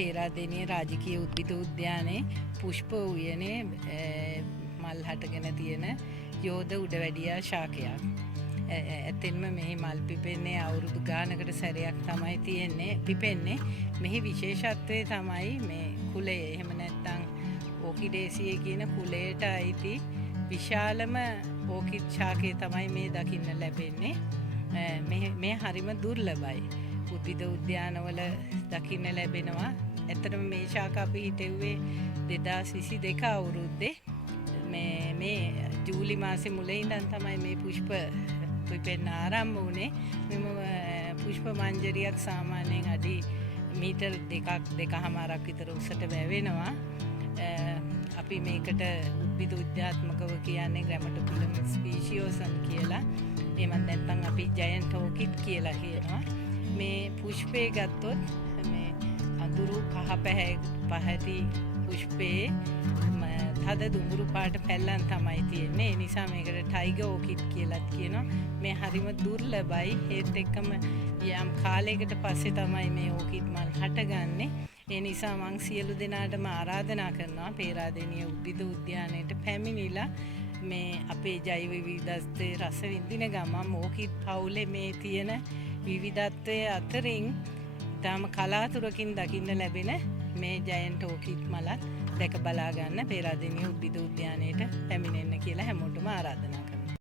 පේරාදෙණිය රාජකීය උද්භිද උද්‍යානයේ පුෂ්ප උයනේ මල් හටගෙන තියෙන යෝධ උඩවැඩියා ශාකයක්. ඇත්තෙන්ම මෙහි මල් පිපෙන්නේ අවුරුදු ගානකට සැරයක් තමයි තියෙන්නේ පිපෙන්නේ. මෙහි විශේෂත්වය තමයි මේ කුලය. එහෙම නැත්නම් ඕකිඩේසියේ කියන කුලයට අයිති විශාලම ඕකිඩ් ශාකය තමයි මේ දකින්න ලැබෙන්නේ. මේ හරිම දුර්ලභයි. උද්භිද උද්‍යානවල දකින්න ලැබෙනවා. ඇත්තටම මේ ශාක අපි හිටෙව්වේ 2022 අවුරුද්දේ මේ ජූලි මාසේ මුල ඉඳන් තමයි මේ පුෂ්ප පිපෙන්න ආරම්භ වුණේ. මෙම පුෂ්ප මංජරියක් සාමාන්‍යයෙන් අඩි මීටර් 2.5 විතර උසට වැවෙනවා. අපි මේකට උද්භිද උද්‍යාත්මකව කියන්නේ ග්‍රැමටෝපිලම් ස්පීෂියෝසම් කියලා. එහෙමත් නැත්නම් අපි ජයන්ට් ඕකිඩ් කියලා කියනවා. මේ පුෂ්පේ ගත්තොත් මේ අඳුරු කහ පැහැති පුෂ්පේ තද දුඹුරු පාට පැල්ලම් තමයි තියෙන්නේ. ඒ නිසා මේකට ටයිගර් ඕකිඩ් කියලාත් කියනවා. මේ හරිම දුර්ලභයි. ඒත් එක්කම යම් කාලයකට පස්සේ තමයි මේ ඕකිඩ් මල් හටගන්නේ. ඒ නිසා මම සියලු දෙනාටම ආරාධනා කරනවා පේරාදෙණිය උද්භිද උද්‍යානයට පැමිණිලා මේ අපේ ජෛව විවිධත්වයේ රස විඳින ගමන් ඕකිඩ් පවුලේ මේ තියෙන විවිධත්වයේ අතරින් ඊටම කලාතුරකින් දකින්න ලැබෙන මේ ජයන්ට් ඕකිඩ් මලත් දැක බලා ගන්න පේරාදෙණිය උද්භිද උද්‍යානයට පැමිණෙන්න කියලා හැමෝටම ආරාධනා